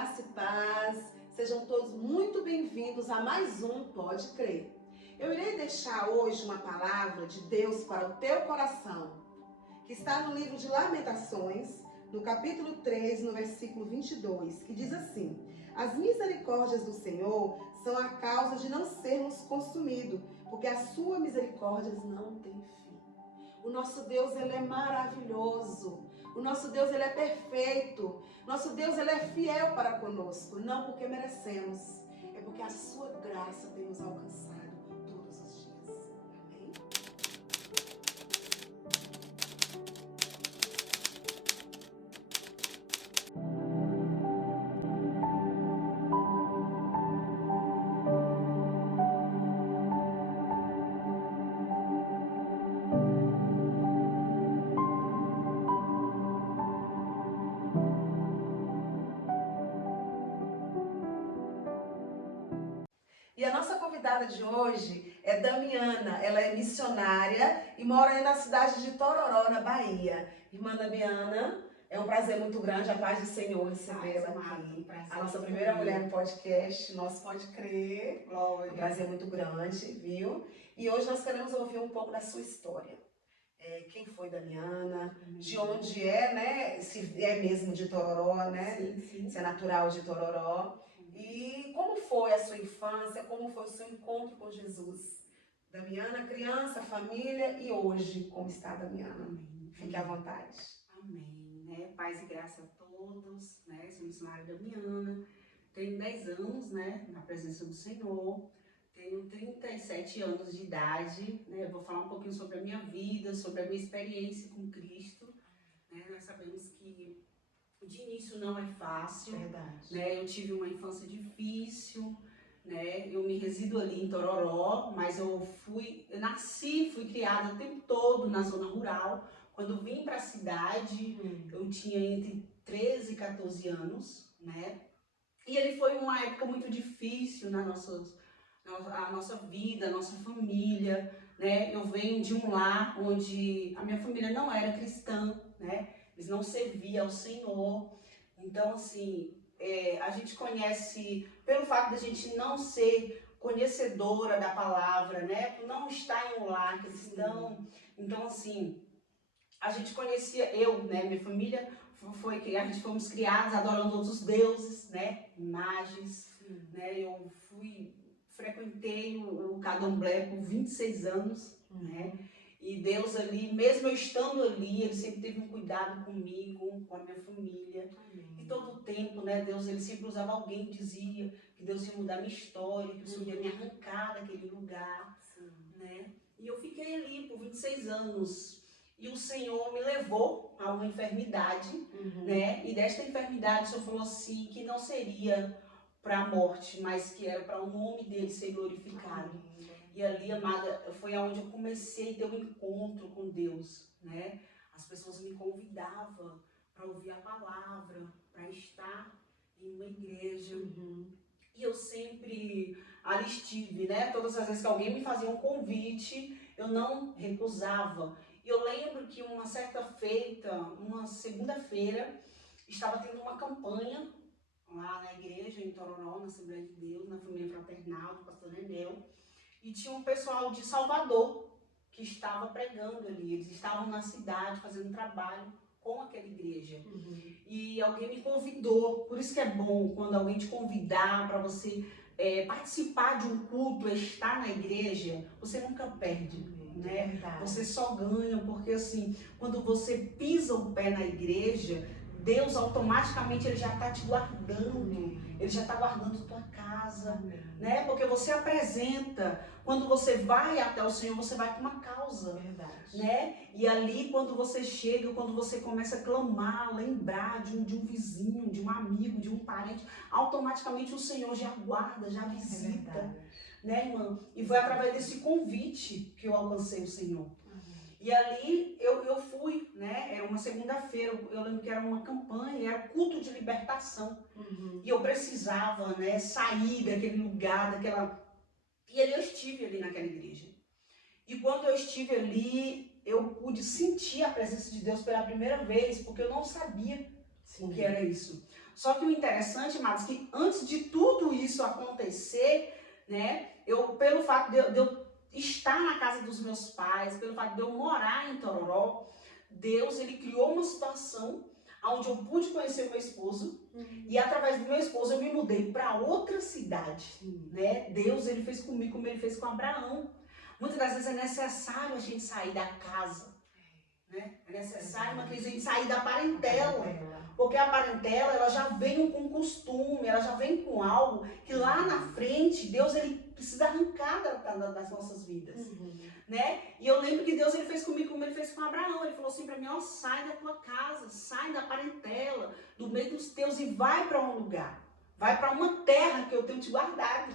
Graça e paz, sejam todos muito bem-vindos a mais um Pode Crer. Eu irei deixar hoje uma palavra de Deus para o teu coração, que está no livro de Lamentações, no capítulo 3, no versículo 22, que diz assim: as misericórdias do Senhor são a causa de não sermos consumidos, porque as suas misericórdias não têm fim. O nosso Deus, ele é maravilhoso. O nosso Deus, ele é perfeito. Nosso Deus, ele é fiel para conosco. Não porque merecemos, é porque a sua graça tem nos alcançado todos os dias. Amém? E a nossa convidada de hoje é Damiana. Ela é missionária e mora aí na cidade de Tororó, na Bahia. Irmã Damiana, é um prazer muito grande, a paz do Senhor recebê-la aqui. A nossa primeira mulher no podcast, nosso Pode Crer. Glória. Um prazer muito grande, viu? E hoje nós queremos ouvir um pouco da sua história. Quem foi Damiana, de onde é, né? Se é mesmo de Tororó, né? Sim. Se é natural de Tororó. E como foi a sua infância, como foi o seu encontro com Jesus? Damiana, criança, família e hoje, como está Damiana? Amém. Fique à vontade. Amém, né? Paz e graça a todos, né? Sou missionária Damiana, tenho 10 anos, né? Na presença do Senhor, tenho 37 anos de idade, né? Eu vou falar um pouquinho sobre a minha vida, sobre a minha experiência com Cristo, né? Nós sabemos que de início não é fácil, Verdade. né? Eu tive uma infância difícil, né? Eu me resido ali em Tororó, mas eu nasci, fui criada o tempo todo na zona rural. Quando vim para a cidade, eu tinha entre 13 e 14 anos, né? E ele foi uma época muito difícil a nossa vida, a nossa família, né? Eu venho de um lar onde a minha família não era cristã, né? Eles não serviam ao Senhor. Então, assim, a gente conhece, pelo fato de a gente não ser conhecedora da palavra, né? Não estar em um lar cristão. Então, assim, a gente conhecia, né? Minha família a gente fomos criados adorando outros deuses, né? Imagens, né? Eu frequentei o candomblé por 26 anos, né? E Deus ali, mesmo eu estando ali, Ele sempre teve um cuidado comigo, com a minha família. E todo o tempo, né, Deus, Ele sempre usava alguém que dizia que Deus ia mudar minha história, que o Senhor ia me arrancar daquele lugar, né? E eu fiquei ali por 26 anos. E o Senhor me levou a uma enfermidade, né? E desta enfermidade o Senhor falou assim, que não seria para a morte, mas que era para o nome dele ser glorificado. E ali, amada, foi onde eu comecei a ter um encontro com Deus, né? As pessoas me convidavam para ouvir a palavra, para estar em uma igreja. E eu sempre ali estive, né? Todas as vezes que alguém me fazia um convite, eu não recusava. E eu lembro que uma certa feita, uma segunda-feira, estava tendo uma campanha lá na igreja, em Tororó, na Assembleia de Deus, na família fraternal do pastor Enel. E tinha um pessoal de Salvador que estava pregando ali. Eles estavam na cidade fazendo um trabalho com aquela igreja. E alguém me convidou. Por isso que é bom quando alguém te convidar para você participar de um culto, estar na igreja, você nunca perde, né? Você só ganha, porque assim, quando você pisa o pé na igreja, Deus automaticamente ele já está te guardando, ele já está guardando tua casa, né? Porque você apresenta, quando você vai até o Senhor, você vai com uma causa, né? E ali quando você chega, quando você começa a clamar, lembrar de um vizinho, de um amigo, de um parente, automaticamente o Senhor já guarda, já visita, né, irmã? E foi através desse convite que eu alcancei o Senhor. E ali eu fui, né? Era uma segunda-feira, eu lembro que era uma campanha, era culto de libertação. E eu precisava, né, sair daquele lugar, E ali eu estive ali naquela igreja. E quando eu estive ali, eu pude sentir a presença de Deus pela primeira vez, porque eu não sabia o que era isso. Só que o interessante, amados, que antes de tudo isso acontecer, né, pelo fato de eu estar na casa dos meus pais, pelo fato de eu morar em Tororó, Deus, ele criou uma situação onde eu pude conhecer o meu esposo, e através do meu esposo eu me mudei para outra cidade, né? Deus, ele fez comigo como ele fez com Abraão. Muitas das vezes é necessário a gente sair da casa, né? É necessário uma crise de sair da parentela, porque a parentela, ela já vem com costume, ela já vem com algo que lá na frente, Deus, ele precisa arrancar das nossas vidas, né? E eu lembro que Deus, ele fez comigo como ele fez com Abraão. Ele falou assim para mim, ó, sai da tua casa, sai da parentela, do meio dos teus e vai para um lugar, vai para uma terra que eu tenho te guardado.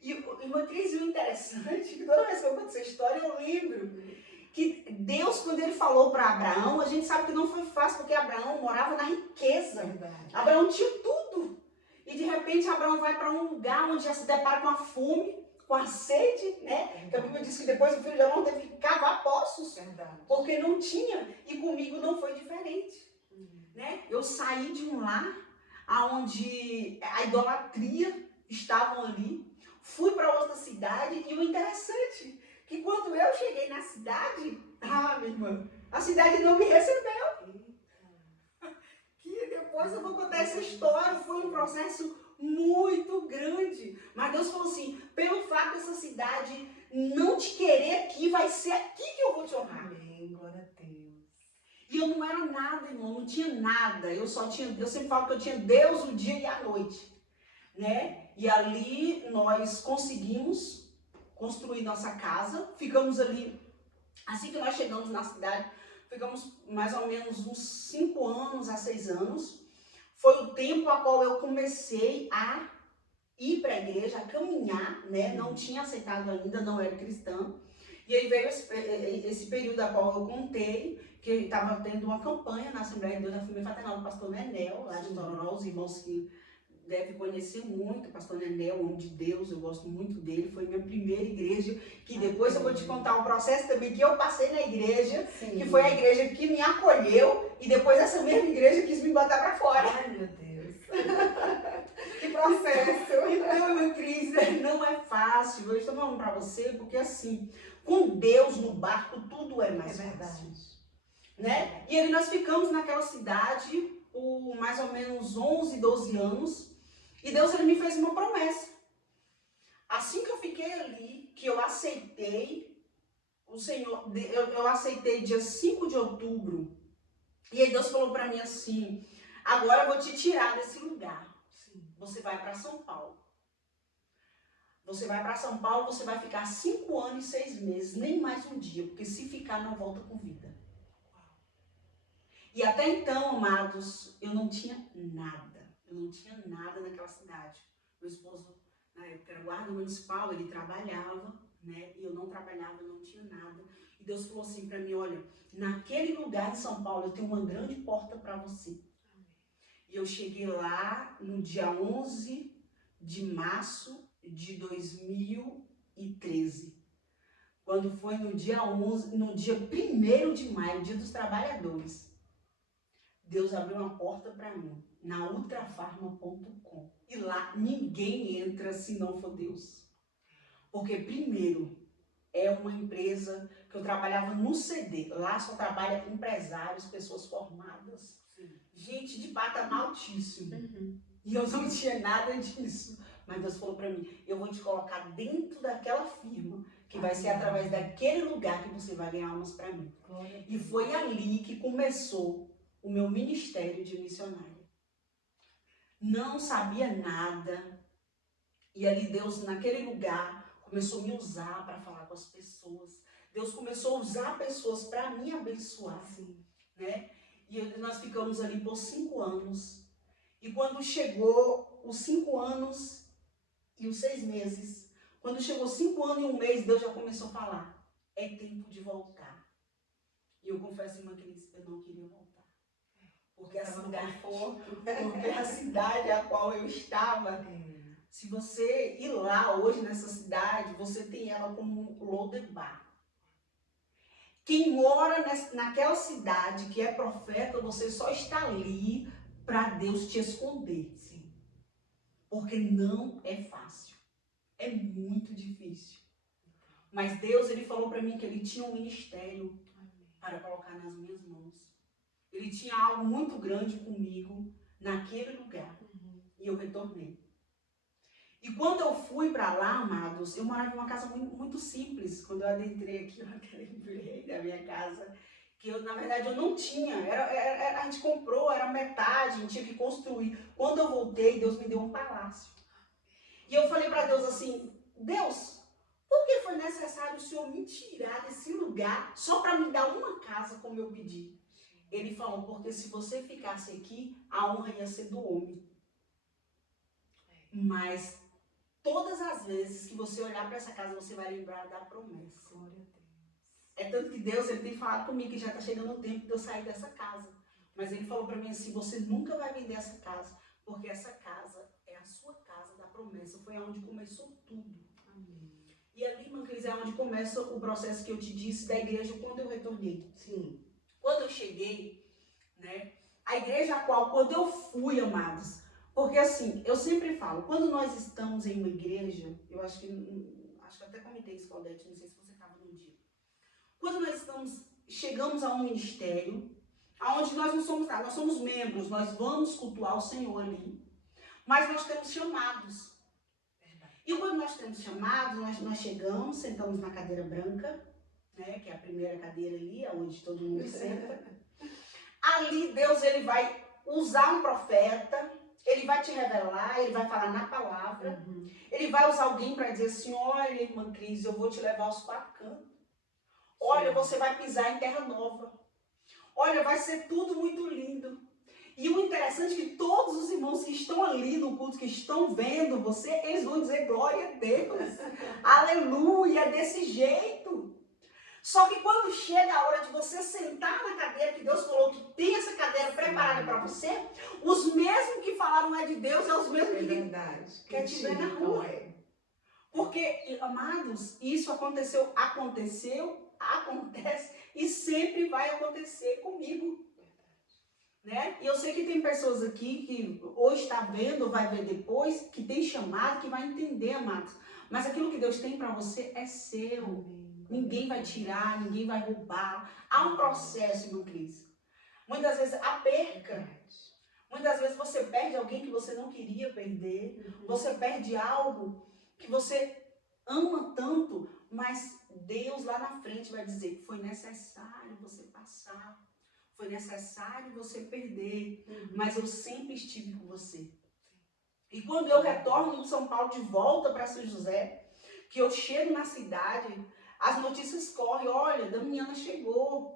E uma crise interessante, que toda vez que eu conto essa história, eu lembro que Deus, quando ele falou para Abraão, a gente sabe que não foi fácil, porque Abraão morava na riqueza. Abraão tinha tudo. E de repente Abraão vai para um lugar onde já se depara com a fome, com a sede, né? Que a Bíblia diz que depois o filho de Abraão teve que cavar poços, porque não tinha. E comigo não foi diferente, né? Eu saí de um lar onde a idolatria estavam ali, fui para outra cidade, e o interessante que quando eu cheguei na cidade, minha irmã, a cidade não me recebeu. Que depois eu vou contar essa história, foi um processo muito grande. Mas Deus falou assim, pelo fato dessa cidade não te querer aqui, vai ser aqui que eu vou te honrar. Amém, glória a Deus. E eu não era nada, irmão, não tinha nada. Eu sempre falo que eu tinha Deus o dia e a noite, né? E ali nós conseguimos construir nossa casa, ficamos ali, assim que nós chegamos na cidade, ficamos mais ou menos uns 5 anos a 6 anos. Foi o tempo a qual eu comecei a ir para a igreja, a caminhar, né? Não tinha aceitado ainda, não era cristã. E aí veio esse período a qual eu contei, que estava tendo uma campanha na Assembleia de Deus da Família Fraternal do pastor Nenel, lá de Tororó, os irmãos que deve conhecer muito, pastor Nenel, homem de Deus, eu gosto muito dele, foi minha primeira igreja, que depois eu vou te contar um processo também que eu passei na igreja, que foi a igreja que me acolheu, e depois essa mesma igreja quis me botar para fora. Ai, meu Deus. Que processo. Então, minha crise, não é fácil, eu estou falando para você, porque assim, com Deus no barco, tudo é mais fácil. Né? E aí nós ficamos naquela cidade por mais ou menos 11, 12 anos, e Deus, ele me fez uma promessa. Assim que eu fiquei ali, que eu aceitei o Senhor, eu aceitei dia 5 de outubro, e aí Deus falou para mim assim, agora eu vou te tirar desse lugar. Você vai para São Paulo. Você vai para São Paulo, você vai ficar 5 anos e 6 meses, nem mais um dia, porque se ficar não volta com vida. E até então, amados, eu não tinha nada. Eu não tinha nada naquela cidade. Meu esposo, na época, era guarda municipal, ele trabalhava, né? E eu não trabalhava, não tinha nada. E Deus falou assim para mim, olha, naquele lugar em São Paulo, eu tenho uma grande porta para você. E eu cheguei lá no dia 11 de março de 2013. Quando foi no dia 11, no dia 1º de maio, dia dos trabalhadores. Deus abriu uma porta para mim, na ultrafarma.com. E lá ninguém entra se não for Deus. Porque primeiro, é uma empresa que eu trabalhava no CD. Lá só trabalha empresários, pessoas formadas. Gente de patamar altíssimo. E eu não tinha nada disso. Mas Deus falou para mim, eu vou te colocar dentro daquela firma, que vai ser através daquele lugar que você vai ganhar almas para mim. E foi ali que começou o meu ministério de missionária. Não sabia nada. E ali Deus, naquele lugar, começou a me usar para falar com as pessoas. Deus começou a usar pessoas para me abençoar. Né? E nós ficamos ali por 5 anos. E quando chegou os 5 anos e os 6 meses, quando chegou 5 anos e 1 mês, Deus já começou a falar, é tempo de voltar. E eu confesso, irmã Cris, eu não queria voltar. Porque a cidade a qual eu estava, se você ir lá hoje nessa cidade, você tem ela como um Lodebar. Quem mora naquela cidade que é profeta, você só está ali para Deus te esconder. Sim. Porque não é fácil. É muito difícil. Mas Deus, ele falou para mim que ele tinha um ministério para colocar nas minhas mãos. Ele tinha algo muito grande comigo naquele lugar. E eu retornei. E quando eu fui para lá, amados, eu morava em uma casa muito, muito simples. Quando eu adentrei aqui, eu até lembrei da minha casa, que eu, na verdade, eu não tinha. A gente comprou, era metade, a gente tinha que construir. Quando eu voltei, Deus me deu um palácio. E eu falei para Deus assim, Deus, por que foi necessário o Senhor me tirar desse lugar só para me dar uma casa como eu pedi? Ele falou, porque se você ficasse aqui, a honra ia ser do homem. Mas todas as vezes que você olhar para essa casa, você vai lembrar da promessa. Glória a Deus. É tanto que Deus, ele tem falado comigo que já está chegando o tempo de eu sair dessa casa. Mas ele falou para mim assim, você nunca vai vender essa casa, porque essa casa é a sua casa da promessa. Foi onde começou tudo. Amém. E ali, irmã Cris, é onde começa o processo que eu te disse da igreja quando eu retornei. Sim. Quando eu cheguei, né, a igreja a qual, quando eu fui, amados, porque assim, eu sempre falo, quando nós estamos em uma igreja, eu acho que até comentei isso com a Odete, não sei se você estava no dia. Quando nós chegamos a um ministério, onde nós não somos nada, nós somos membros, nós vamos cultuar o Senhor ali, mas nós temos chamados. E quando nós temos chamados, nós chegamos, sentamos na cadeira branca, né, que é a primeira cadeira ali, onde todo mundo senta. Ali Deus, ele vai usar um profeta, ele vai te revelar, ele vai falar na palavra, ele vai usar alguém para dizer assim, olha, irmã Cris, eu vou te levar aos 4 cantos. Olha, você vai pisar em terra nova. Olha, vai ser tudo muito lindo. E o interessante é que todos os irmãos que estão ali no culto, que estão vendo você, eles vão dizer glória a Deus. Aleluia, desse jeito. Só que quando chega a hora de você sentar na cadeira, que Deus falou que tem essa cadeira preparada para você, os mesmos que falaram é de Deus, é os mesmos que quer te ver na rua. Porque, amados, isso aconteceu, acontece e sempre vai acontecer comigo. Né? E eu sei que tem pessoas aqui que hoje está vendo, ou vai ver depois, que tem chamado, que vai entender, amados. Mas aquilo que Deus tem para você é seu. Amém. Ninguém vai tirar, ninguém vai roubar. Há um processo, irmão Cris. Muitas vezes a perca. Muitas vezes você perde alguém que você não queria perder. Você perde algo que você ama tanto, mas Deus lá na frente vai dizer que foi necessário você passar. Foi necessário você perder, mas eu sempre estive com você. E quando eu retorno de São Paulo de volta para São José, que eu chego na cidade, as notícias correm, olha, Damiana chegou.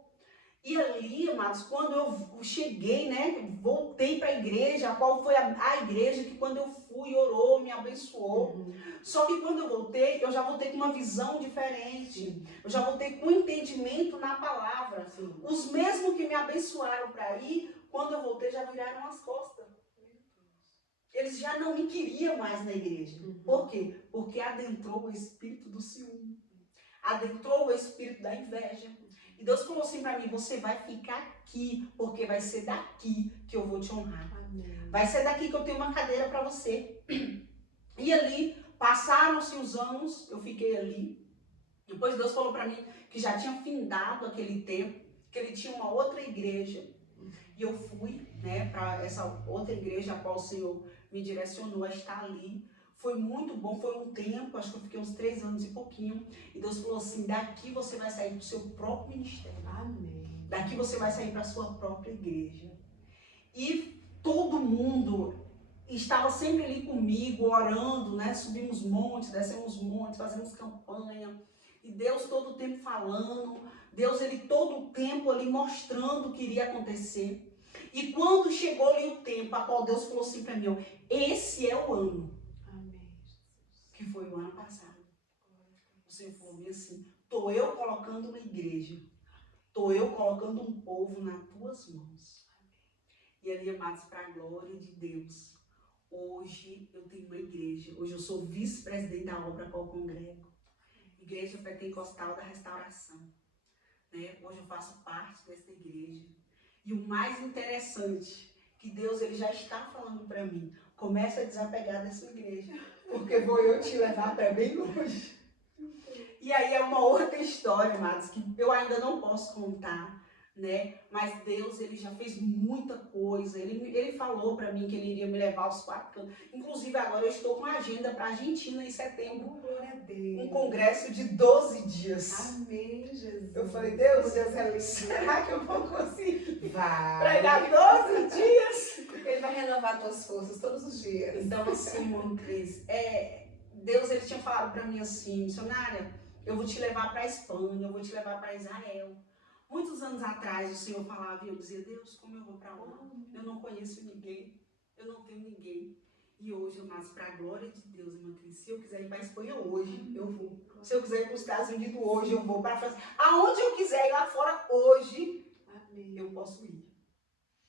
E ali, amados, quando eu cheguei, né, voltei para a igreja, a qual foi a igreja que quando eu fui, orou, me abençoou. Só que quando eu voltei, eu já voltei com uma visão diferente. Eu já voltei com entendimento na palavra. Os mesmos que me abençoaram para ir, quando eu voltei, já viraram as costas. Eles já não me queriam mais na igreja. Por quê? Porque adentrou o espírito do ciúme. Adentrou o espírito da inveja. E Deus falou assim para mim, você vai ficar aqui, porque vai ser daqui que eu vou te honrar. Amém. Vai ser daqui que eu tenho uma cadeira para você. E ali, passaram-se os anos, eu fiquei ali. Depois Deus falou para mim que já tinha findado aquele tempo, que ele tinha uma outra igreja. E eu fui, né, para essa outra igreja a qual o Senhor me direcionou a estar ali. Foi muito bom, foi um tempo, acho que eu fiquei uns 3 anos e pouquinho. E Deus falou assim, daqui você vai sair para o seu próprio ministério. Amém. Daqui você vai sair para a sua própria igreja. E todo mundo estava sempre ali comigo, orando, né? Subimos montes, descemos montes, fazemos campanha. E Deus todo o tempo falando. Deus, ele todo o tempo ali mostrando o que iria acontecer. E quando chegou ali o tempo, a qual Deus falou assim para mim, esse é o ano. Que foi o ano passado. O Senhor falou assim, estou eu colocando uma igreja, estou eu colocando um povo nas tuas mãos. E ali, amados, para a glória de Deus, hoje eu tenho uma igreja, hoje eu sou vice-presidente da obra qual eu congrego, Igreja Pentecostal da Restauração. Né? Hoje eu faço parte dessa igreja. E o mais interessante, que Deus ele já está falando para mim, começa a desapegar dessa igreja, porque vou eu te levar para bem longe. E aí é uma outra história, amados, que eu ainda não posso contar, né? Mas Deus, ele já fez muita coisa. Ele falou para mim que ele iria me levar aos 4 cantos. Inclusive, agora eu estou com a agenda para a Argentina em setembro. Glória a Deus. Um congresso de 12 dias. Amém, Jesus. Eu falei, Deus é lindo. será que eu vou conseguir Vai. pregar 12 dias? Ele vai renovar tuas forças todos os dias. Então, assim, irmão Cris, Deus ele tinha falado para mim assim, missionária, eu vou te levar para a Espanha, eu vou te levar para Israel. Muitos anos atrás o Senhor falava e eu dizia, Deus, como eu vou para lá? Eu não conheço ninguém, eu não tenho ninguém. E hoje, mas para a glória de Deus, irmã Cris, se eu quiser ir para a Espanha hoje, eu vou. Se eu quiser ir para os Estados Unidos hoje, eu vou. Para a França, aonde eu quiser ir lá fora hoje, Amém. Eu posso ir.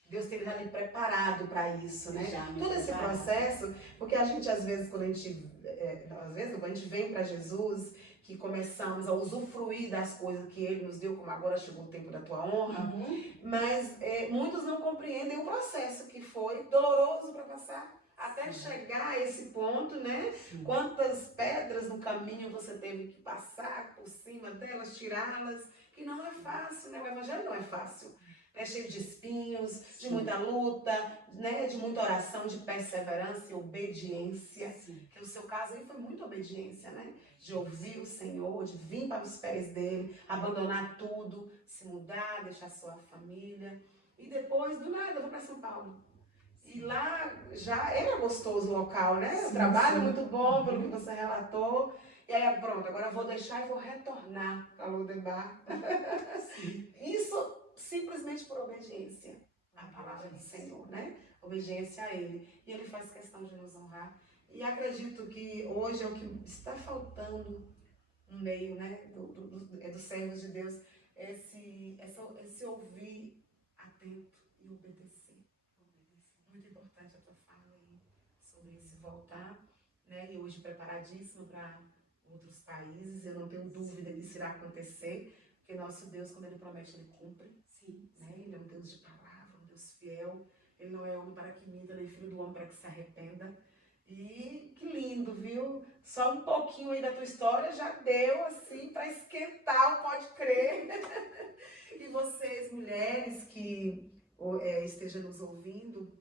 Deus tem ali preparado para isso, né? Já me Todo esse preparado. processo, porque a gente às vezes quando a gente vem para Jesus, que começamos a usufruir das coisas que Ele nos deu, como agora chegou o tempo da tua honra, mas muitos não compreendem o processo que foi doloroso para passar. Até chegar a esse ponto, né? Sim. Quantas pedras no caminho você teve que passar por cima delas, tirá-las, que não é fácil, né? O evangelho não é fácil. É cheio de espinhos, de muita luta, né? De muita oração, de perseverança e obediência. Sim. Que o seu caso aí foi muita obediência, né? De ouvir o Senhor, de vir para os pés dele, abandonar tudo, se mudar, deixar sua família. E depois, do nada, eu vou para São Paulo. E lá já era gostoso o local, né? Sim, o trabalho sim. muito bom, pelo que você relatou. E aí, pronto, agora eu vou deixar e vou retornar para Lodebar. Isso simplesmente por obediência à palavra do Senhor, né? Obediência a Ele. E Ele faz questão de nos honrar. E acredito que hoje é o que está faltando no meio, né? Dos servos de Deus, esse ouvir atento e obedecer. Muito importante a tua fala aí sobre esse voltar, né? E hoje preparadíssimo para outros países. Eu não tenho dúvida que isso irá acontecer, porque nosso Deus, quando Ele promete, Ele cumpre. Sim. Né? Ele é um Deus de palavra, um Deus fiel. Ele não é homem para que minta, nem filho do homem para que se arrependa. E que lindo, viu? Só um pouquinho aí da tua história já deu, assim, para esquentar, pode crer. E vocês, mulheres que estejam nos ouvindo,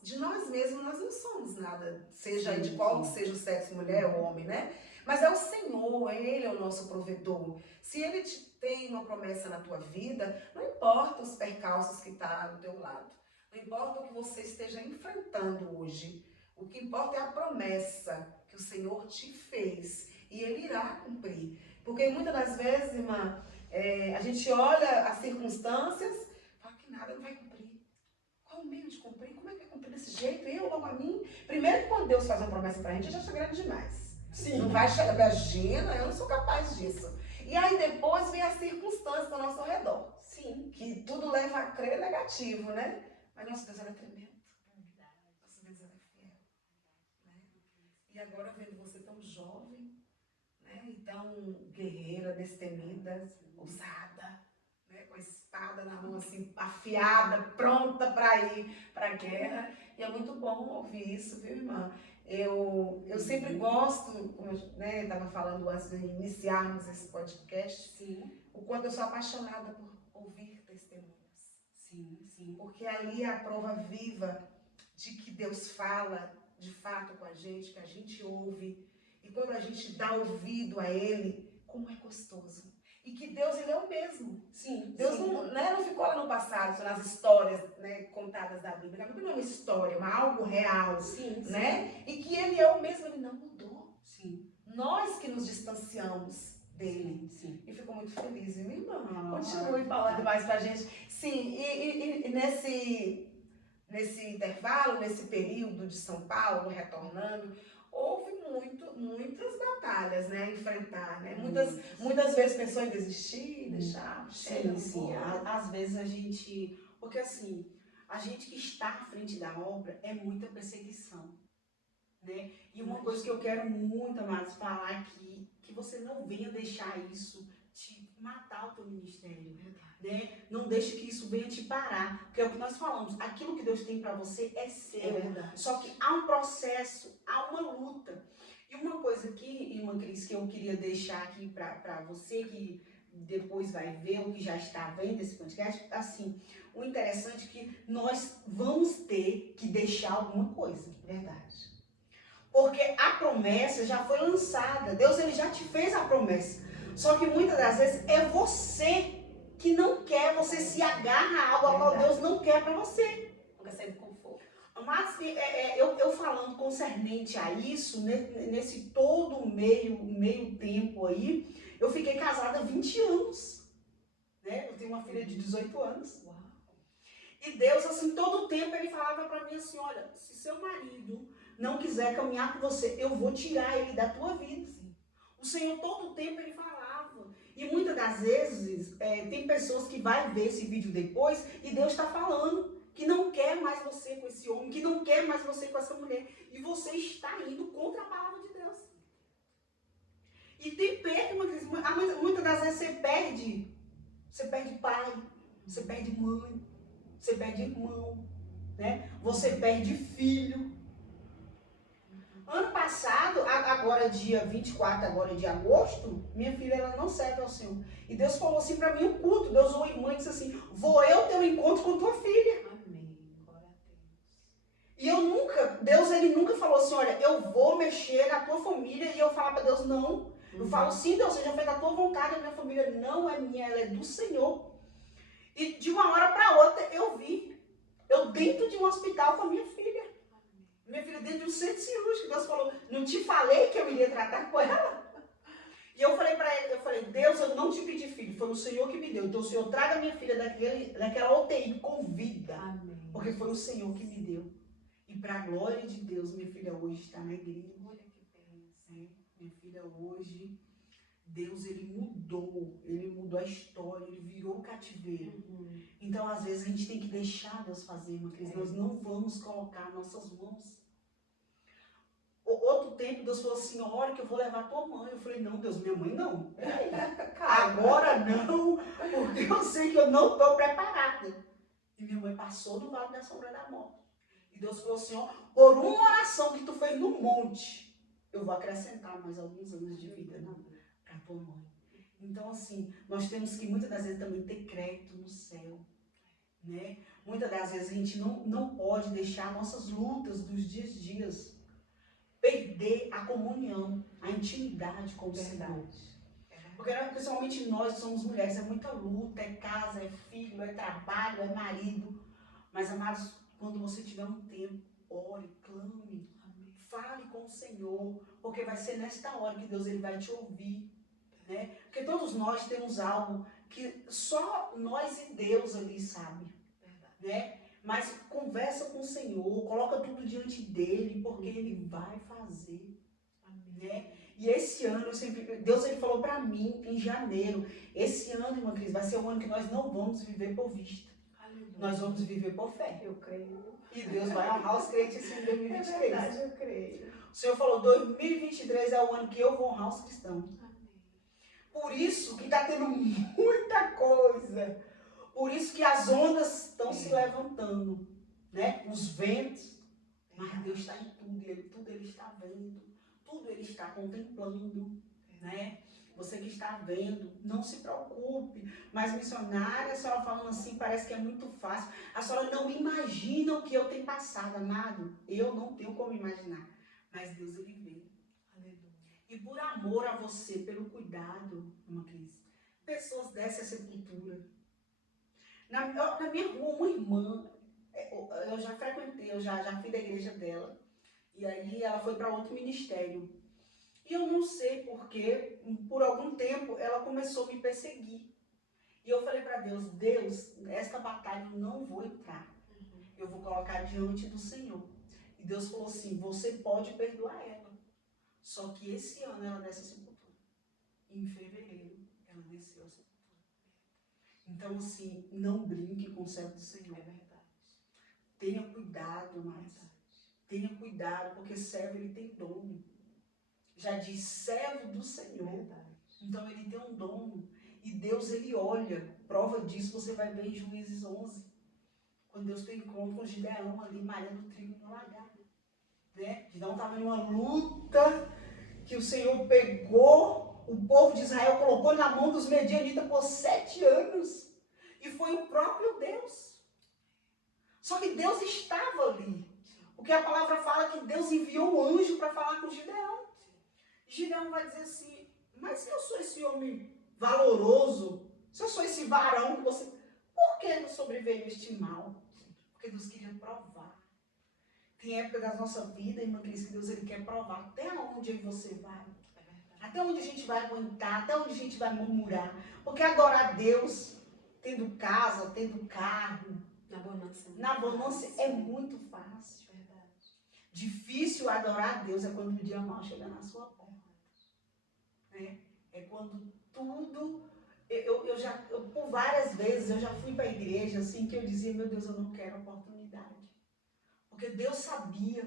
de nós mesmos, nós não somos nada, seja Sim, de qual sim. seja o sexo, mulher ou homem, né? Mas é o Senhor, Ele é o nosso provedor. Se Ele tem uma promessa na tua vida, não importa os percalços que estão do teu lado. Não importa o que você esteja enfrentando hoje. O que importa é a promessa que o Senhor te fez. E Ele irá cumprir. Porque muitas das vezes, irmã, a gente olha as circunstâncias e fala que nada não vai cumprir. Qual o meio de cumprir? Como é que vai cumprir desse jeito? Eu, logo a mim? Primeiro que quando Deus faz uma promessa pra gente, já acha grande demais. Sim. Não vai chegar, imagina, eu não sou capaz disso. E aí depois vem as circunstâncias ao nosso redor. Sim. Que tudo leva a crer negativo, né? Mas nosso Deus, ele é tremendo. Nosso Deus, ele é fiel. Né? E agora vendo você tão jovem, né? E tão guerreira, destemida, ousada, né? Com a espada na mão assim, afiada, pronta para ir para a guerra. E é muito bom ouvir isso, viu, irmã? Eu sempre gosto, como eu estava falando antes de iniciarmos esse podcast, Sim. o quanto eu sou apaixonada por ouvir testemunhos. Sim, sim. Porque ali é a prova viva de que Deus fala de fato com a gente, que a gente ouve. E quando a gente dá ouvido a Ele, como é gostoso. E que Deus, Ele é o mesmo. Sim. Deus sim. não ficou lá no passado, só nas histórias, né, contadas da Bíblia. A Bíblia não é uma história, é algo real. Sim, né? E que Ele é o mesmo, Ele não mudou. Sim. Nós que nos distanciamos dele. Sim. E fico muito feliz, viu, irmã? Ah, Continue falando mais pra gente. Sim, e nesse intervalo, nesse período de São Paulo, retornando, houve muitas batalhas, né, a enfrentar, né? Muitas vezes pensou em desistir, deixar, Sim, sim. Às vezes a gente... Porque assim, a gente que está à frente da obra é muita perseguição, né? E uma coisa que eu quero muito, amados, falar aqui, que você não venha deixar isso te matar o teu ministério, né? Não deixe que isso venha te parar, porque é o que nós falamos, aquilo que Deus tem para você é seu, só que há um processo, há uma luta. E uma coisa aqui, irmã Cris, que eu queria deixar aqui para você, que depois vai ver ou que já está vendo esse podcast, assim, o interessante é que nós vamos ter que deixar alguma coisa. Verdade. Porque a promessa já foi lançada. Deus, ele já te fez a promessa. Só que muitas das vezes é você que não quer, você se agarra a algo a qual Deus não quer para você. Nunca sai do conforto. Mas eu falando concernente a isso, nesse todo meio tempo aí, eu fiquei casada há 20 anos. Né? Eu tenho uma filha de 18 anos. Uau. E Deus, assim, todo o tempo ele falava para mim assim, olha, se seu marido não quiser caminhar com você, eu vou tirar ele da tua vida. Sim. O Senhor todo o tempo ele falava. E muitas das vezes tem pessoas que vai ver esse vídeo depois e Deus está falando que não quer mais você com esse homem, que não quer mais você com essa mulher. E você está indo contra a palavra de Deus. E tem perda, muitas das vezes você perde pai, você perde mãe, você perde irmão, né? Você perde filho. Ano passado, agora dia 24 agora de agosto, minha filha ela não serve ao Senhor. E Deus falou assim para mim, um culto, Deus ou irmã disse assim, vou eu ter um encontro com tua filha. Amém, glória a Deus. E Deus ele nunca falou assim, olha, eu vou mexer na tua família e eu falo para Deus, não. Eu falo, sim, Deus, seja feita a tua vontade, a minha família não é minha, ela é do Senhor. E de uma hora para outra eu dentro de um hospital com a minha filha. Minha filha dentro de um centro cirúrgico. Deus falou, não te falei que eu iria tratar com ela? E eu falei para ele, Deus, eu não te pedi filho, foi o Senhor que me deu. Então o Senhor traga minha filha daquela UTI com vida. Amém. Porque foi o Senhor que me deu. E para a glória de Deus, minha filha hoje está na igreja. Olha que bênção. Minha filha hoje, Deus ele mudou a história, ele virou o cativeiro. Então, às vezes, a gente tem que deixar Deus fazer, irmã Cris. Nós não vamos colocar nossas mãos. Outro tempo, Deus falou assim, olha que eu vou levar tua mãe. Eu falei, não, Deus, minha mãe não. Agora não, porque eu sei que eu não estou preparada. E minha mãe passou no vale da sombra da morte. E Deus falou assim, ó, por uma oração que tu fez no monte, eu vou acrescentar mais alguns anos de vida para tua mãe. Então, assim, nós temos que muitas das vezes também ter crédito no céu, né? Muitas das vezes a gente não pode deixar nossas lutas dos dias perder a comunhão, a intimidade com o Senhor. Porque principalmente nós que somos mulheres, é muita luta, é casa, é filho, é trabalho, é marido. Mas, amados, quando você tiver um tempo, ore, clame, fale com o Senhor, porque vai ser nesta hora que Deus ele vai te ouvir, né? Porque todos nós temos algo que só nós e Deus ali sabe, né? Mas conversa com o Senhor, coloca tudo diante dele, porque ele vai fazer, né? E esse ano, Deus ele falou para mim em janeiro, esse ano, irmã Cris, vai ser um ano que nós não vamos viver por vista. Nós vamos viver por fé. Eu creio. E Deus vai honrar os crentes em 2023. É verdade, eu creio. O Senhor falou, 2023 é o ano que eu vou honrar os cristãos. Amém. Por isso que está tendo muita coisa. Por isso que as ondas estão se levantando, né? Os ventos. Mas Deus está em tudo ele está vendo. Tudo ele está contemplando, né? Você que está vendo, não se preocupe. Mas missionária, a senhora falando assim, parece que é muito fácil. A senhora não imagina o que eu tenho passado, amado. Eu não tenho como imaginar. Mas Deus, ele vê. Aleluia. E por amor a você, pelo cuidado, irmã Cris, pessoas dessa sepultura. Na minha rua, uma irmã, eu já frequentei, eu já fui da igreja dela. E aí ela foi para outro ministério. E eu não sei porquê, por algum tempo, ela começou a me perseguir. E eu falei para Deus, Deus, esta batalha eu não vou entrar. Eu vou colocar diante do Senhor. E Deus falou assim, você pode perdoar ela. Só que esse ano ela desce a sepultura. E em fevereiro ela desceu a sepultura. Então, assim, não brinque com o servo do Senhor. É verdade. Tenha cuidado, mas tenha cuidado, porque servo ele tem dono. Já diz servo do Senhor. Verdade. Então ele tem um dono. E Deus, ele olha, prova disso você vai ver em Juízes 11, quando Deus tem encontro com Gideão ali, malhando trigo no lagar. Né? Gideão estava em uma luta que o Senhor pegou o povo de Israel, colocou na mão dos medianitas por 7 anos. E foi o próprio Deus. Só que Deus estava ali. Porque a palavra fala que Deus enviou um anjo para falar com Gideão. Gideão vai dizer assim, mas se eu sou esse homem valoroso, se eu sou esse varão que você... Por que não sobreveio este mal? Porque Deus queria provar. Tem época da nossa vida, irmã Cris, que Deus ele quer provar até onde você vai. Até onde a gente vai aguentar, até onde a gente vai murmurar. Porque adorar a Deus, tendo casa, tendo carro, na bonança é muito fácil. Verdade. Difícil adorar a Deus é quando o dia mal chega na sua porta. Né? É quando tudo... por várias vezes eu já fui para a igreja assim que eu dizia, meu Deus, eu não quero oportunidade. Porque Deus sabia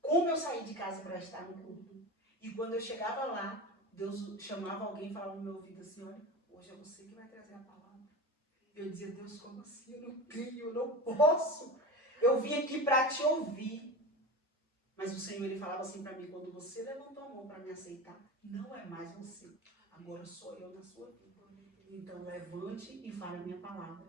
como eu saí de casa para estar no culto. E quando eu chegava lá, Deus chamava alguém e falava no meu ouvido assim, olha, hoje é você que vai trazer a palavra. Eu dizia, Deus, como assim? Eu não creio, eu não posso. Eu vim aqui para te ouvir. Mas o Senhor, ele falava assim para mim, quando você levantou a mão para me aceitar, não é mais você. Agora sou eu na sua vida. Então levante e fale a minha palavra.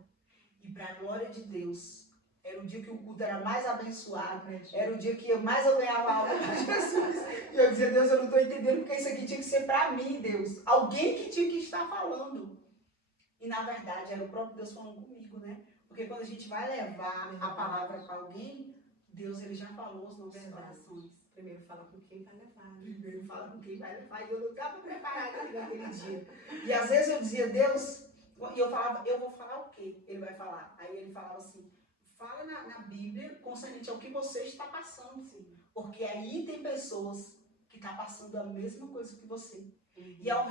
E para a glória de Deus, era o dia que o culto era mais abençoado, era o dia que mais eu ganhava alma de Jesus. E eu dizia, Deus, eu não estou entendendo porque isso aqui tinha que ser para mim, Deus. Alguém que tinha que estar falando. E na verdade era o próprio Deus falando comigo, né? Porque quando a gente vai levar a palavra para alguém, Deus ele já falou os nossos corações. Primeiro fala com quem vai levar. Né? Primeiro fala com quem vai levar. E eu não estava preparada naquele dia. E às vezes eu dizia, Deus, e eu falava, eu vou falar o quê? Ele vai falar. Aí ele falava assim, fala na Bíblia concernente ao que você está passando. Sim. Porque aí tem pessoas que estão passando a mesma coisa que você. E ao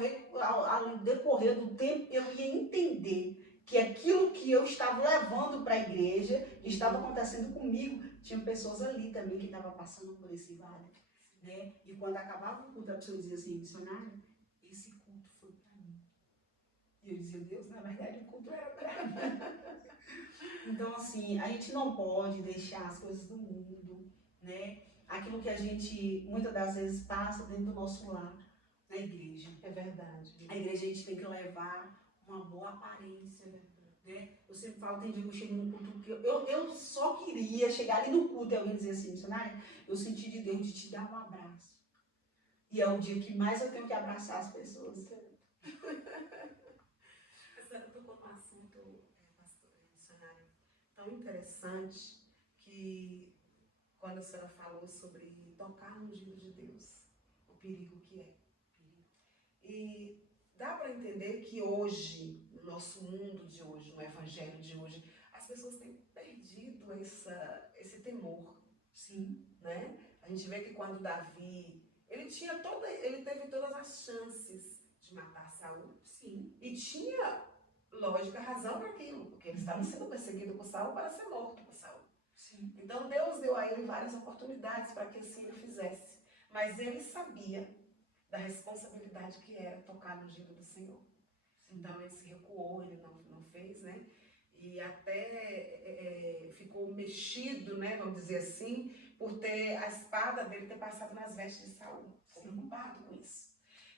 decorrer do tempo, eu ia entender que aquilo que eu estava levando para a igreja, que estava acontecendo comigo, tinha pessoas ali também que estavam passando por esse vale. Né? E quando acabava o culto, a pessoa dizia assim, missionária, esse culto foi para mim. E eu dizia, Deus, na verdade o culto era para mim. Então, assim, a gente não pode deixar as coisas do mundo, né? Aquilo que a gente, muitas das vezes, passa dentro do nosso lar, na igreja. É verdade. A igreja a gente tem que levar uma boa aparência, né? Eu sempre falo, tem dia que eu chego no culto, que eu só queria chegar ali no culto e alguém dizer assim, missionária, eu senti de Deus de te dar um abraço. E é o dia que mais eu tenho que abraçar as pessoas. A senhora tocou num assunto, missionária, tão interessante, que quando a senhora falou sobre tocar no ungido de Deus, o perigo que é. E dá para entender que hoje, no nosso mundo de hoje, no evangelho de hoje, as pessoas têm perdido esse temor. Sim. Né? A gente vê que quando Davi, ele teve todas as chances de matar Saul. Sim. E tinha, lógica, razão para aquilo, porque ele estava sendo perseguido por Saul para ser morto por Saul. Sim. Então Deus deu a ele várias oportunidades para que assim ele fizesse. Mas ele sabia da responsabilidade que era tocar no ungido do Senhor. Então ele se recuou, ele não fez, né? E até ficou mexido, né, vamos dizer assim, por ter a espada dele ter passado nas vestes de Saul. Ficou preocupado com isso.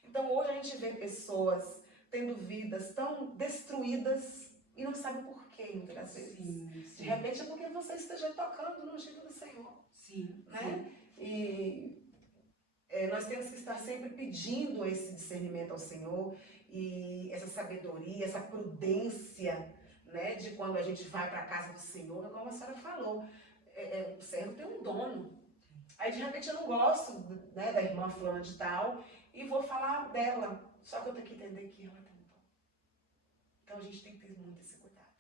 Então hoje a gente vê pessoas tendo vidas tão destruídas e não sabe por quê, muitas das vezes. Sim. De repente é porque você esteja tocando no ungido do Senhor. Sim. Né? Sim. E nós temos que estar sempre pedindo esse discernimento ao Senhor e essa sabedoria, essa prudência, né, de quando a gente vai para a casa do Senhor, como a senhora falou, o servo tem um dono. Aí de repente eu não gosto, né, da irmã fulana de tal e vou falar dela, só que eu tenho que entender que ela tem um dono. Então a gente tem que ter muito esse cuidado.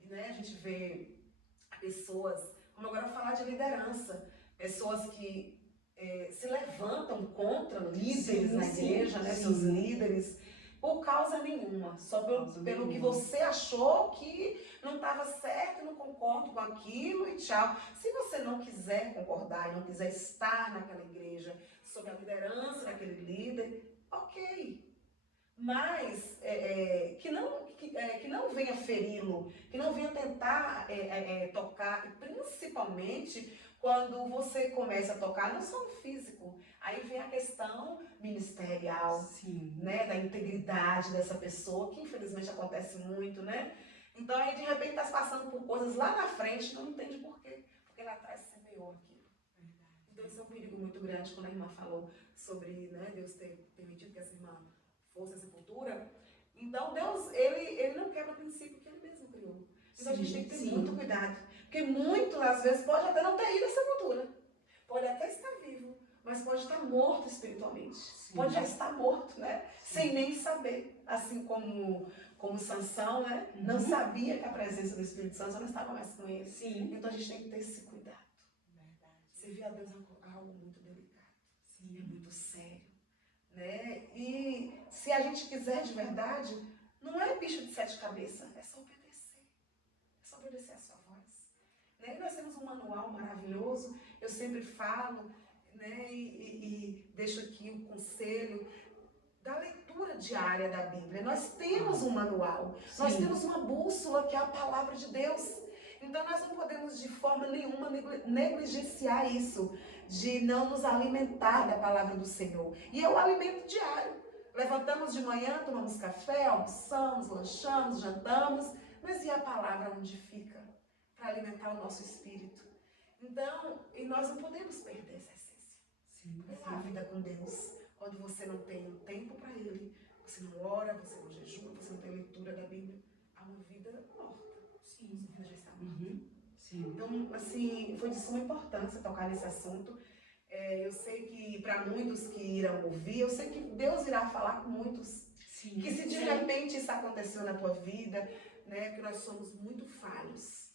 E, né, a gente vê pessoas, como agora falar de liderança, pessoas que se levantam contra líderes na igreja, né, seus líderes, por causa nenhuma, só pelo que você achou que não estava certo, não concordo com aquilo e tchau. Se você não quiser concordar e não quiser estar naquela igreja, sob a liderança daquele líder, ok. mas que não venha feri-lo, que não venha tentar tocar, e principalmente quando você começa a tocar no som físico, aí vem a questão ministerial, Sim. né, da integridade dessa pessoa, que infelizmente acontece muito, né? Então aí de repente está passando por coisas lá na frente, não entende por quê, porque lá atrás semeou aquilo. Então isso é um perigo muito grande quando a irmã falou sobre, né, Deus ter permitido que essa irmã fosse à sepultura. Então Deus, ele não quebra o princípio que ele mesmo criou. Então a gente tem que ter muito cuidado. Porque muito, às vezes, pode até não ter ido à sepultura. Pode até estar vivo, mas pode estar morto espiritualmente. Sim. Pode já estar morto, né? Sim. Sem nem saber. Assim como Sansão, né? Não sabia que a presença do Espírito Santo não estava mais com ele. Sim. Então a gente tem que ter esse cuidado. Verdade. Servir a Deus é algo muito delicado. Sim. É muito sério. Né? E se a gente quiser de verdade, não é bicho de 7 cabeças, é só obedecer. É só obedecer a sua voz. Né? E nós temos um manual maravilhoso, eu sempre falo, né? e deixo aqui o conselho da leitura diária da Bíblia. Nós temos um manual, nós temos uma bússola que é a palavra de Deus. Então nós não podemos de forma nenhuma negligenciar isso, de não nos alimentar da palavra do Senhor. E é o alimento diário. Levantamos de manhã, tomamos café, almoçamos, lanchamos, jantamos, mas e a palavra onde fica? Para alimentar o nosso espírito. Então, e nós não podemos perder essa essência. Sim. É a vida com Deus. Quando você não tem um tempo para Ele, você não ora, você não jejua, você não tem leitura da Bíblia, há uma vida morta. Sim, sua vida já está morta. Sim. Então, assim, foi de suma importância tocar nesse assunto. Eu sei que para muitos que irão ouvir, eu sei que Deus irá falar com muitos. Sim. Que se de repente isso aconteceu na tua vida, né, que nós somos muito falhos,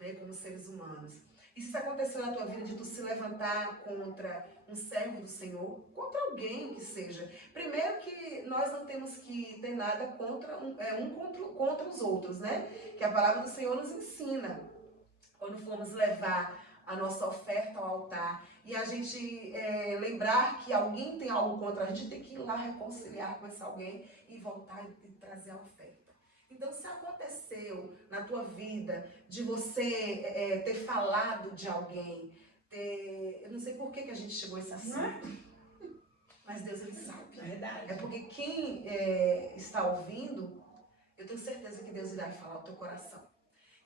né, como seres humanos. E se isso aconteceu na tua vida de tu se levantar contra um servo do Senhor, contra alguém que seja. Primeiro que nós não temos que ter nada contra contra os outros, né? Que a palavra do Senhor nos ensina. Quando formos levar a nossa oferta ao altar e a gente lembrar que alguém tem algo contra a gente, tem que ir lá reconciliar com esse alguém e voltar e trazer a oferta. Então, se aconteceu na tua vida de você ter falado de alguém, eu não sei por que a gente chegou a esse assunto, mas Deus ele sabe. É verdade. É porque quem está ouvindo, eu tenho certeza que Deus irá falar ao teu coração.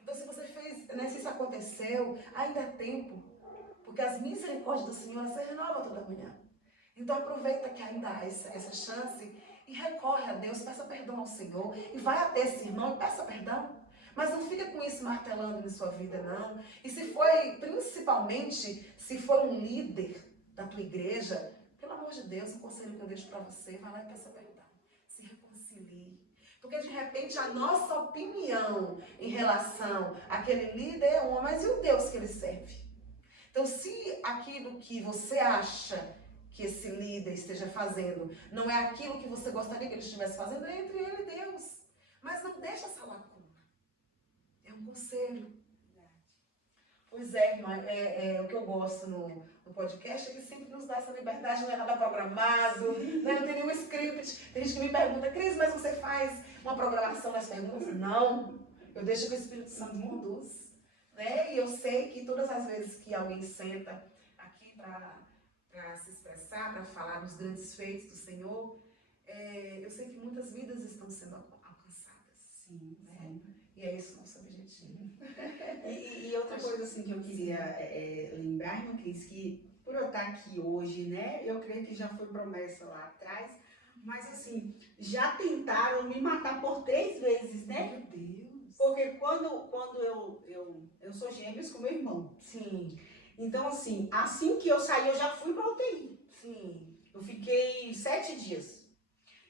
Então, se você fez, né, se isso aconteceu, ainda há tempo, porque as misericórdias do Senhor se renovam toda manhã. Então, aproveita que ainda há essa chance e recorre a Deus, peça perdão ao Senhor e vai até esse irmão e peça perdão. Mas não fica com isso martelando na sua vida, não. E principalmente, se foi um líder da tua igreja, pelo amor de Deus, o conselho que eu deixo para você, vai lá e peça perdão. Se reconcilie. Porque de repente a nossa opinião em relação àquele líder é uma, mas e o Deus que ele serve? Então, se aquilo que você acha que esse líder esteja fazendo não é aquilo que você gostaria que ele estivesse fazendo, é entre ele e Deus. Mas não deixa essa lacuna. É um conselho. Pois é, irmã, o que eu gosto no podcast é que sempre nos dá essa liberdade, não é nada programado, né? Não tem nenhum script. Tem gente que me pergunta, Cris, mas você faz uma programação das perguntas? Não, eu deixo que o Espírito Santo conduz. Né? E eu sei que todas as vezes que alguém senta aqui para se expressar, para falar dos grandes feitos do Senhor, eu sei que muitas vidas estão sendo alcançadas. Sim, né? sim. E é esse o nosso objetivo. E outra coisa assim que eu queria lembrar, irmã Cris, que por eu estar aqui hoje, né, eu creio que já foi promessa lá atrás, mas assim, já tentaram me matar por 3 vezes, né? Meu Deus. Porque quando eu sou gêmeos com meu irmão. Sim. Então assim que eu saí, eu já fui pra UTI. Sim. Eu fiquei 7 dias.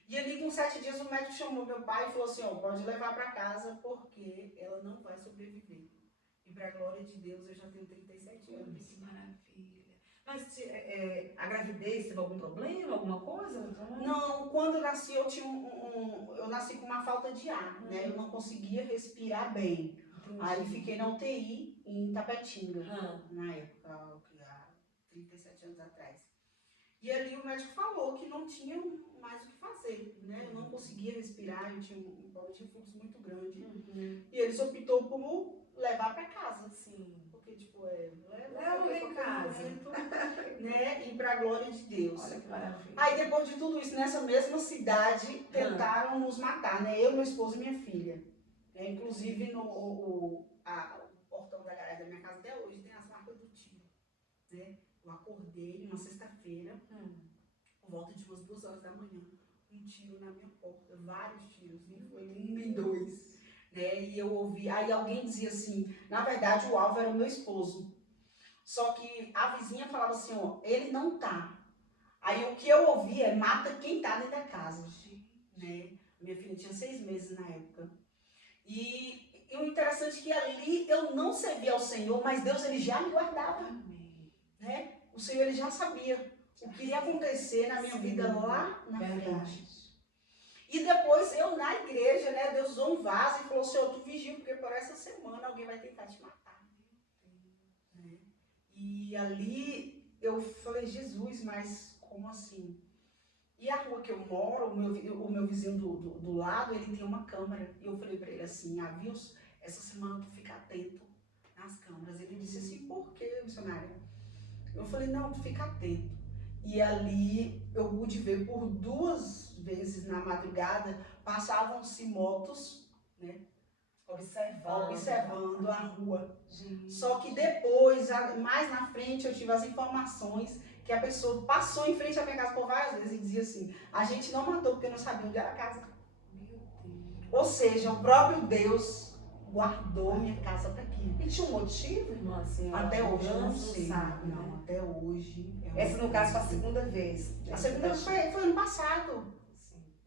E ali com 7 dias o médico chamou meu pai e falou assim, ó, pode levar para casa porque ela não vai sobreviver. E para a glória de Deus eu já tenho 37 anos. Que maravilha. Mas a gravidez teve algum problema, alguma coisa? Não, quando eu nasci eu tinha eu nasci com uma falta de ar, né? Eu não conseguia respirar bem. Entendi. Aí fiquei na UTI em Tapetinga, na época, há 37 anos atrás. E ali o médico falou que não tinha mais o que fazer, né? Eu não conseguia respirar, eu tinha um problema de fluxo muito grande. E eles optou por levar para casa. Sim. Porque, tipo, Leva em casa. momento, né? E para a glória de Deus. Olha que maravilha. Aí, depois de tudo isso, nessa mesma cidade, tentaram nos matar, né? Eu, meu esposo e minha filha. Inclusive, o portão da garagem da minha casa até hoje tem as marcas do tiro, né? Eu acordei numa sexta-feira, por volta de umas 2 horas da manhã, um tiro na minha porta, vários tiros, nem foi um nem dois, né? E eu ouvi, aí alguém dizia assim, na verdade o alvo era o meu esposo, só que a vizinha falava assim, ó, ele não tá. Aí o que eu ouvi é, mata quem tá dentro da casa, né? Minha filha tinha 6 meses na época. E o interessante é que ali eu não servia ao Senhor, mas Deus ele já me guardava. Né? O Senhor ele já sabia o que iria acontecer na minha vida lá na frente. E depois eu na igreja, né, Deus usou um vaso e falou, Senhor, tu vigia, porque por essa semana alguém vai tentar te matar. Né? E ali eu falei, Jesus, mas como assim? E a rua que eu moro, o meu vizinho do lado, ele tem uma câmera. E eu falei para ele assim, Vilson, essa semana tu fica atento nas câmeras. Ele disse assim, por quê, missionária? Eu falei, não, tu fica atento. E ali eu pude ver por 2 vezes na madrugada, passavam-se motos, né? Observando a rua. Gente. Só que depois, mais na frente, eu tive as informações que a pessoa passou em frente à minha casa por várias vezes e dizia assim, a gente não matou porque não sabia onde era a casa. Meu Deus. Ou seja, o próprio Deus guardou minha casa para aqui. E tinha um motivo, irmã? Assim, até hoje eu não sei. Sabe, não, né? até hoje. Essa, no caso, foi a segunda vez. A segunda vez foi ano passado.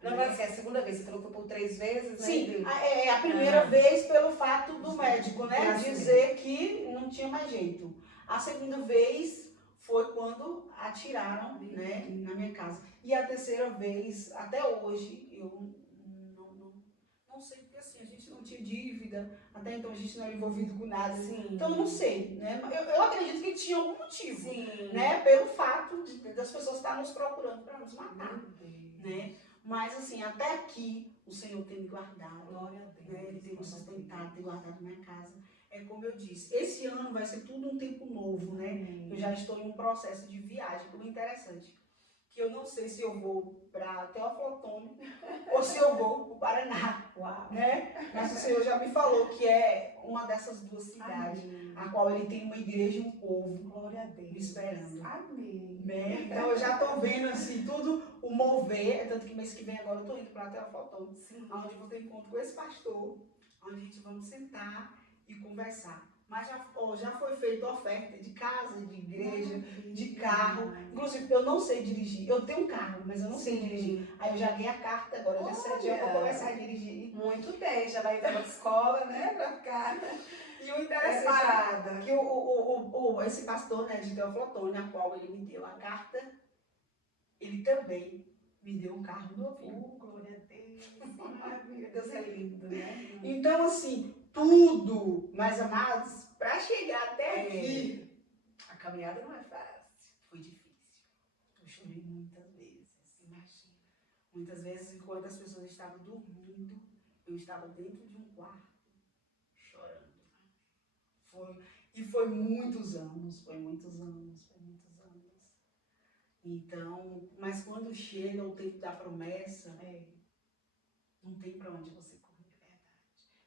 Não, mas assim, a segunda vez, você falou que foi por 3 vezes, né? Sim, a primeira vez pelo fato do médico, né? Sim. Dizer que não tinha mais jeito. A segunda vez foi quando atiraram, né, na minha casa. E a terceira vez, até hoje, eu não sei, porque assim, a gente não tinha dívida, até então a gente não era envolvido com nada. Sim. Então eu não sei, né? Eu acredito que tinha algum motivo, sim, né? Pelo fato das pessoas estarem nos procurando para nos matar, né? Mas assim, até aqui o Senhor tem me guardado, glória a Deus, né? Ele tem me sustentado, tem guardado minha casa. É como eu disse, esse ano vai ser tudo um tempo novo, né? Eu já estou em um processo de viagem, como é interessante. Que eu não sei se eu vou para Teófilo Otoni ou se eu vou para o Paraná. Uau. Né? Mas o Senhor já me falou que é uma dessas 2 cidades, a qual ele tem uma igreja e um povo. Glória a Deus. Me esperando. Amém. Né? Então eu já estou vendo assim, tudo o mover, tanto que mês que vem agora eu estou indo para Teófilo Otoni, onde eu vou ter encontro com esse pastor, onde a gente vamos sentar e conversar. Mas já foi feita oferta de casa, de igreja, de carro. Inclusive, eu não sei dirigir. Eu tenho um carro, mas eu não sei dirigir. Aí eu já ganhei a carta agora, dia 7 eu vou começar a dirigir. Muito bem, já vai entrar na escola, né, pra ficar. E o interessante é que esse pastor, né, de Teófilo Otoni, a qual ele me deu a carta, ele também me deu um carro novo. Glória a Deus. Maravilha. Deus é lindo, né? Então, assim, tudo, meus amados, para chegar até aqui, a caminhada não é fácil. Foi difícil. Eu chorei muitas vezes, imagina. Muitas vezes, enquanto as pessoas estavam dormindo, eu estava dentro de um quarto, chorando. Foi muitos anos, foi muitos anos. Então, mas quando chega o tempo da promessa, não tem para onde você correr, é verdade.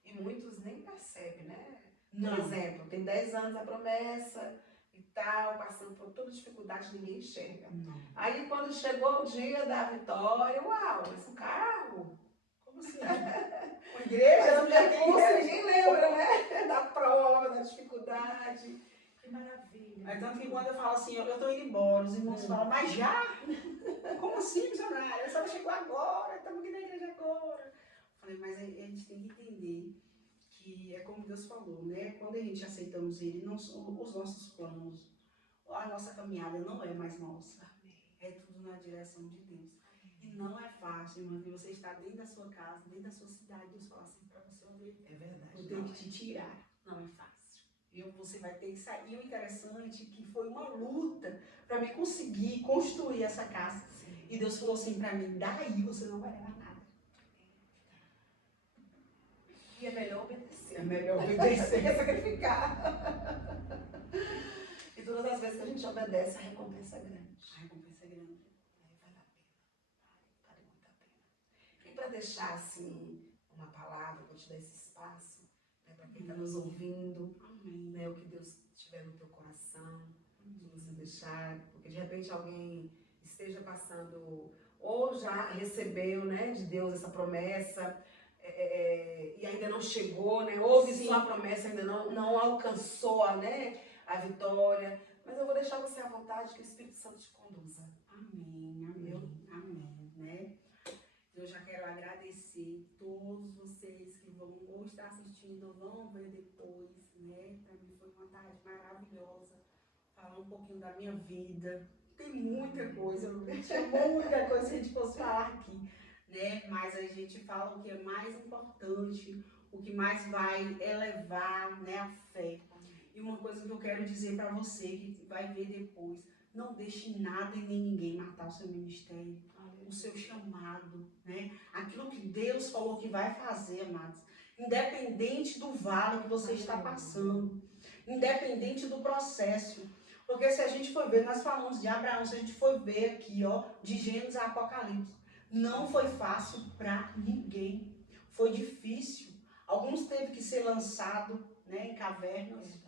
E muitos nem percebem, né? Não. Por exemplo, tem 10 anos a promessa e tal, passando por toda dificuldade, ninguém enxerga. Não. Aí quando chegou o dia da vitória, uau, esse carro. Como assim? Uma igreja? Mas o percurso ninguém lembra, né? Da prova, da dificuldade. Que maravilha. Aí, tanto que quando eu falo assim, eu estou indo embora, os irmãos falam, mas já? Como assim, missionária? A senhora chegou agora, estamos aqui na igreja agora. Eu falei, mas a gente tem que entender que é como Deus falou, né? Quando a gente aceitamos Ele, não são os nossos planos, a nossa caminhada não é mais nossa. É tudo na direção de Deus. E não é fácil, irmã, que você está dentro da sua casa, dentro da sua cidade, Deus fala assim para você, olha, é verdade, eu tenho que te tirar. Não é fácil. Você vai ter que sair. E o interessante é que foi uma luta para me conseguir construir essa casa. Sim. E Deus falou assim para mim, daí você não vai levar nada. E é melhor obedecer. É melhor obedecer. que sacrificar. E todas as vezes que a gente obedece, a recompensa é grande. A recompensa é grande. Vale a pena. Vale muito a pena. E para deixar, assim, uma palavra, vou te dar esse espaço, né, para quem está nos ouvindo, Amém. né, o que Deus tiver no teu coração, de você deixar, porque de repente alguém esteja passando, ou já recebeu, né, de Deus essa promessa, e ainda não chegou, né, ouve Sim. só a promessa, ainda não alcançou, né, a vitória, mas eu vou deixar você à vontade, que o Espírito Santo te conduza. Amém, amém, amém, né? Eu já quero agradecer todos vocês que vão ou estar assistindo ou vão ver depois, né? Para mim foi uma tarde maravilhosa, falar um pouquinho da minha vida. Tem muita coisa, tinha muita coisa que a gente fosse falar aqui, né? Mas a gente fala o que é mais importante, o que mais vai elevar, né, a fé. E uma coisa que eu quero dizer para você, que vai ver depois, não deixe nada e nem ninguém matar o seu ministério, o seu chamado, né? Aquilo que Deus falou que vai fazer, amados. Independente do vale que você está passando, independente do processo. Porque se a gente for ver, nós falamos de Abraão, se a gente for ver aqui, ó, de Gênesis a Apocalipse, não foi fácil para ninguém. Foi difícil. Alguns teve que ser lançado, né, em cavernas.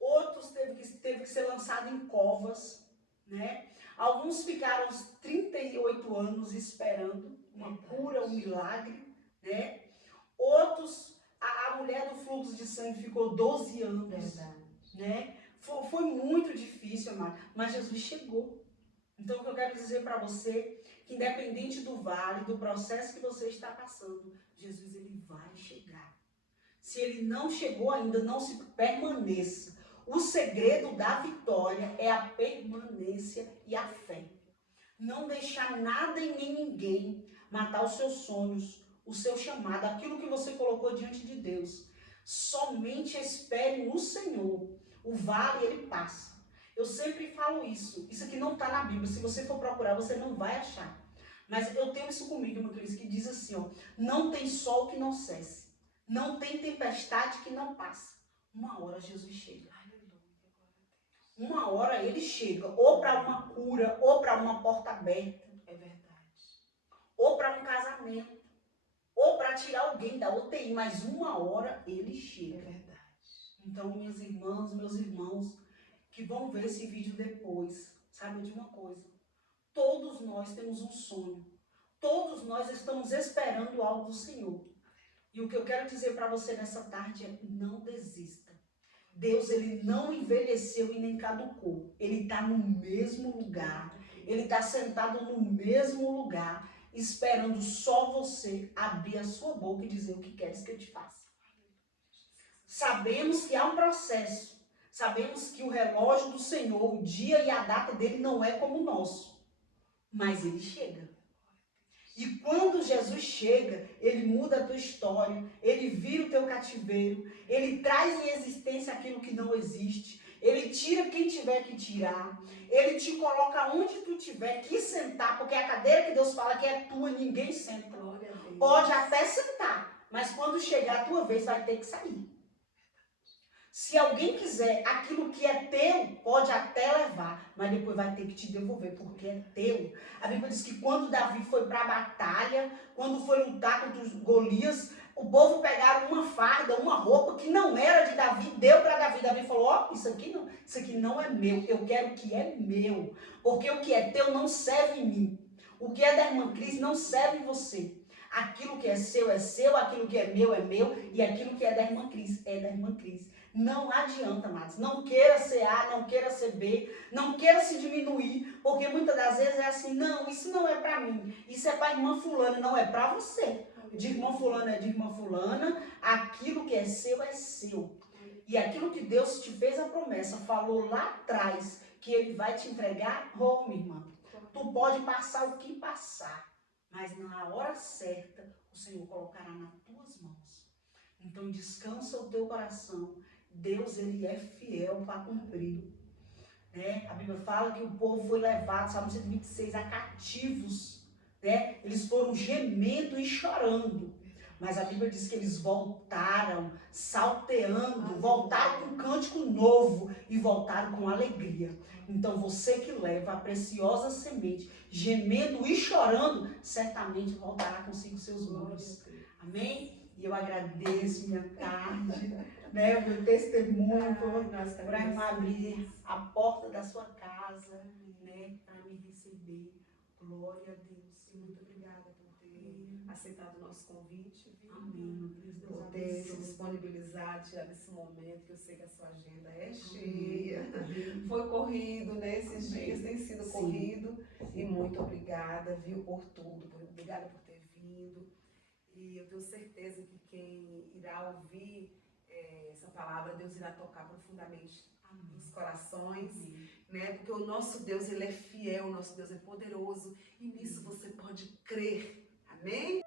Outros teve que ser lançado em covas, né? Alguns ficaram uns 38 anos esperando uma cura, um milagre, né? Outros, a mulher do fluxo de sangue ficou 12 anos, né? Foi muito difícil, amado, mas Jesus chegou. Então, o que eu quero dizer para você, que independente do vale, do processo que você está passando, Jesus, ele vai chegar. Se ele não chegou ainda, não se permaneça. O segredo da vitória é a permanência e a fé. Não deixar nada e nem ninguém matar os seus sonhos, o seu chamado, aquilo que você colocou diante de Deus. Somente espere no Senhor. O vale, ele passa. Eu sempre falo isso. Isso aqui não está na Bíblia. Se você for procurar, você não vai achar. Mas eu tenho isso comigo, meu Cristo, que diz assim, ó, não tem sol que não cesse. Não tem tempestade que não passa. Uma hora Jesus chega. Uma hora ele chega, ou para uma cura, ou para uma porta aberta. É verdade. Ou para um casamento. Ou para tirar alguém da UTI. Mas uma hora ele chega. É verdade. Então, minhas irmãs, meus irmãos, que vão ver esse vídeo depois, saibam de uma coisa. Todos nós temos um sonho. Todos nós estamos esperando algo do Senhor. E o que eu quero dizer para você nessa tarde é: não desista. Deus, ele não envelheceu e nem caducou. Ele está no mesmo lugar. Ele está sentado no mesmo lugar, esperando só você abrir a sua boca e dizer o que queres que eu te faça. Sabemos que há um processo. Sabemos que o relógio do Senhor, o dia e a data dele não é como o nosso. Mas ele chega. E quando Jesus chega, ele muda a tua história, ele vira o teu cativeiro, ele traz em existência aquilo que não existe, ele tira quem tiver que tirar, ele te coloca onde tu tiver que sentar, porque a cadeira que Deus fala que é tua, ninguém senta. Pode até sentar, mas quando chegar a tua vez vai ter que sair. Se alguém quiser aquilo que é teu, pode até levar, mas depois vai ter que te devolver, porque é teu. A Bíblia diz que quando Davi foi para a batalha, quando foi lutar contra os Golias, o povo pegaram uma farda, uma roupa que não era de Davi, deu para Davi. Davi falou, ó, isso aqui não é meu, eu quero o que é meu, porque o que é teu não serve em mim. O que é da irmã Cris não serve em você. Aquilo que é seu, aquilo que é meu, e aquilo que é da irmã Cris, é da irmã Cris. Não adianta, amados. Não queira ser A, não queira ser B, não queira se diminuir, porque muitas das vezes é assim, não, isso não é para mim, isso é para a irmã fulana, não é para você. De irmã fulana é de irmã fulana, aquilo que é seu é seu. E aquilo que Deus te fez a promessa, falou lá atrás, que ele vai te entregar, oh, minha irmã, tu pode passar o que passar, mas na hora certa, o Senhor colocará nas tuas mãos. Então descansa o teu coração, Deus, ele é fiel para cumprir. Né? A Bíblia fala que o povo foi levado, Salmo 126, a cativos. Né? Eles foram gemendo e chorando. Mas a Bíblia diz que eles voltaram salteando, voltaram com um cântico novo e voltaram com alegria. Então você que leva a preciosa semente, gemendo e chorando, certamente voltará consigo seus muros. Amém? E eu agradeço minha tarde, né, o meu testemunho por abrir a porta da sua casa, né, para me receber. Glória a Deus. Muito obrigada por ter aceitado o nosso convite, viu? Amém. Por ter se disponibilizado, tirado esse momento, que eu sei que a sua agenda é cheia. Foi corrido, né? Esses dias tem sido corrido. E muito obrigada, viu, por tudo. Obrigada por ter vindo. E eu tenho certeza que quem irá ouvir essa palavra, Deus irá tocar profundamente nos corações, né? Porque o nosso Deus, ele é fiel, o nosso Deus é poderoso. E nisso você pode crer. Amém?